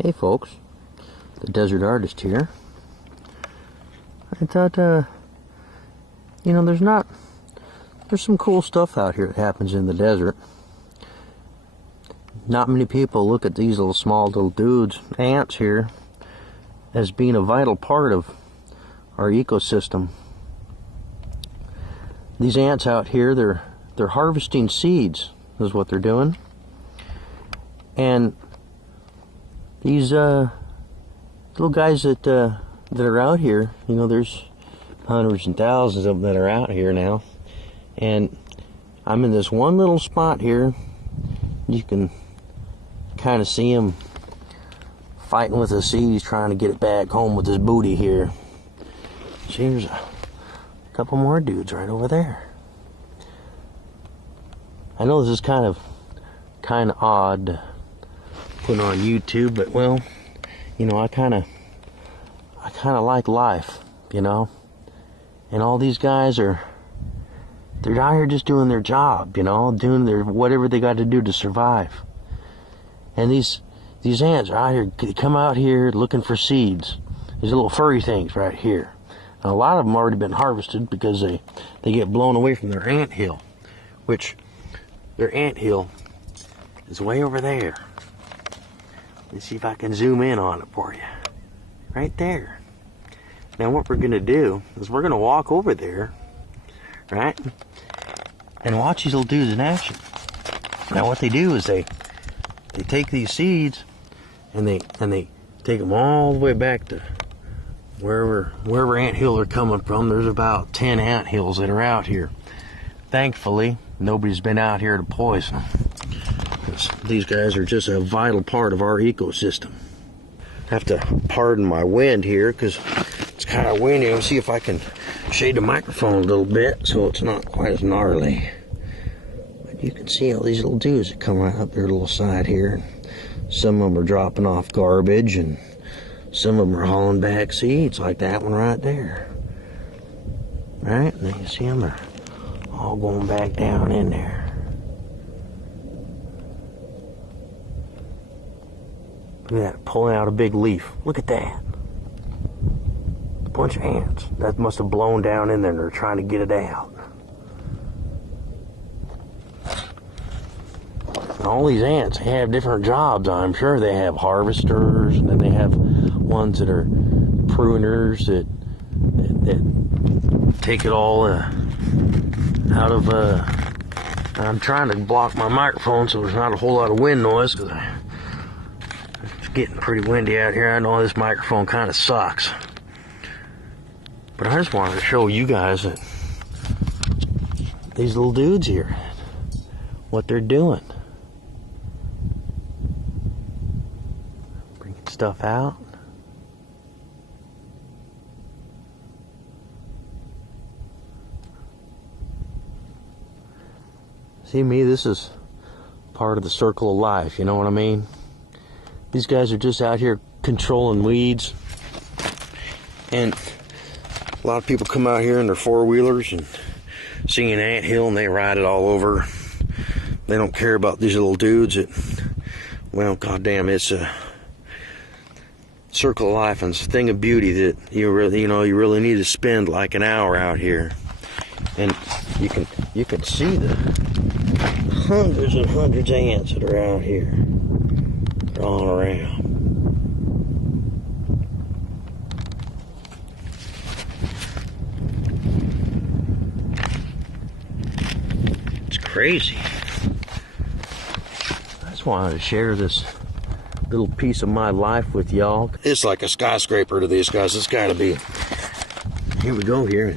Hey folks, the Desert Artist here. I thought, there's some cool stuff out here that happens in the desert. Not many people look at these small little dudes, ants here, as being a vital part of our ecosystem. These ants out here, they're harvesting seeds, is what they're doing. And these little guys that are out here, there's hundreds and thousands of them that are out here now. And I'm in this one little spot here. You can kind of see him fighting with the seeds, trying to get it back home with his booty here. See, there's a couple more dudes right over there. I know this is kind of odd to put on YouTube, but well, I kind of like life, and all these guys they're out here just doing their job, doing their whatever they got to do to survive. And these ants are out here, they come out here looking for seeds. These little furry things right here. And a lot of them already been harvested because they get blown away from their anthill, which their anthill is way over there. Let's see if I can zoom in on it for you. Right there. Now what we're going to do is we're going to walk over there, right, and watch these little dudes in action. Now what they do is they take these seeds and they take them all the way back to wherever anthill they're coming from. There's about 10 anthills that are out here. Thankfully, nobody's been out here to poison them. These guys are just a vital part of our ecosystem. I have to pardon my wind here because it's kind of windy. I'll see if I can shade the microphone a little bit so it's not quite as gnarly. But you can see all these little dudes that come right up their little side here. Some of them are dropping off garbage, and some of them are hauling back seeds, like that one right there. Right? And you see them are all going back down in there. Look at that, pulling out a big leaf. Look at that. A bunch of ants. That must have blown down in there and they're trying to get it out. And all these ants have different jobs. I'm sure they have harvesters, and then they have ones that are pruners that take it all out of... I'm trying to block my microphone so there's not a whole lot of wind noise, because it's getting pretty windy out here. I know this microphone kind of sucks. But I just wanted to show you guys that these little dudes here, what they're doing. Bringing stuff out. See me, this is part of the circle of life, you know what I mean? These guys are just out here controlling weeds. And a lot of people come out here in their four-wheelers and see an anthill and they ride it all over. They don't care about these little dudes that, well, goddamn, it's a circle of life and it's a thing of beauty that you really need to spend like an hour out here. And you can see the hundreds and hundreds of ants that are out here crawling around. It's crazy. I just wanted to share this little piece of my life with y'all. It's like a skyscraper to these guys. It's got to be. Here we go here.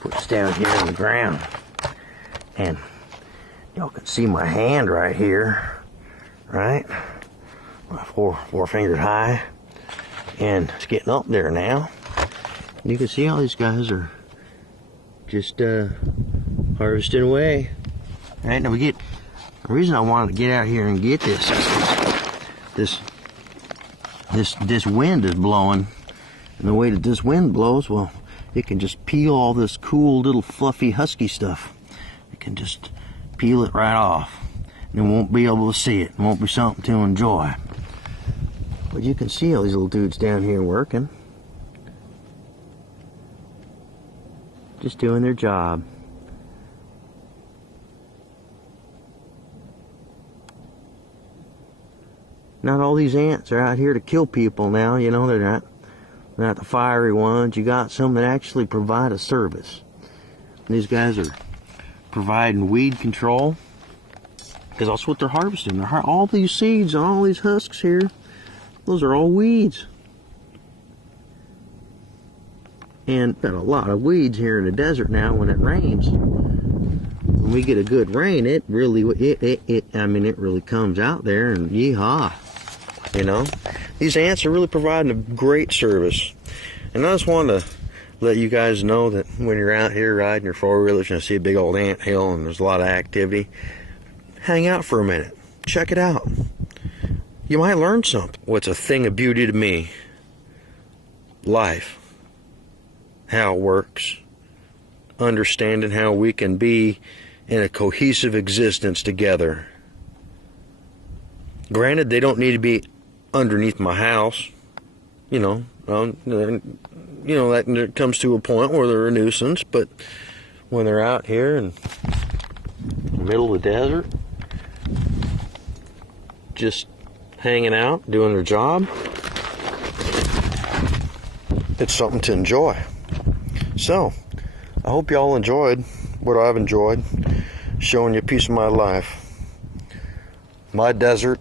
Put this down here on the ground. And y'all can see my hand right here. Right? My four fingers high. And it's getting up there now. And you can see all these guys are just harvesting away. Right? Now the reason I wanted to get out here and get this is this wind is blowing. And the way that this wind blows, well, it can just peel all this cool little fluffy husky stuff. It can just peel it right off. And it won't be able to see it. It won't be something to enjoy. But you can see all these little dudes down here working. Just doing their job. Not all these ants are out here to kill people now, you know, they're not the fiery ones. You got some that actually provide a service. And these guys are providing weed control, because that's what they're harvesting. All these seeds and all these husks here, those are all weeds. And got a lot of weeds here in the desert now when it rains. When we get a good rain, it really comes out there, and yeehaw. You know, these ants are really providing a great service. And I just wanted to let you guys know that when you're out here riding your four-wheelers and you see a big old ant hill and there's a lot of activity, hang out for a minute. Check it out. You might learn something. What's a thing of beauty to me? Life. How it works. Understanding how we can be in a cohesive existence together. Granted, they don't need to be underneath my house, you know, that comes to a point where they're a nuisance, but when they're out here in the middle of the desert, just hanging out, doing their job, it's something to enjoy. So, I hope y'all enjoyed what I've enjoyed, showing you a piece of my life, my desert,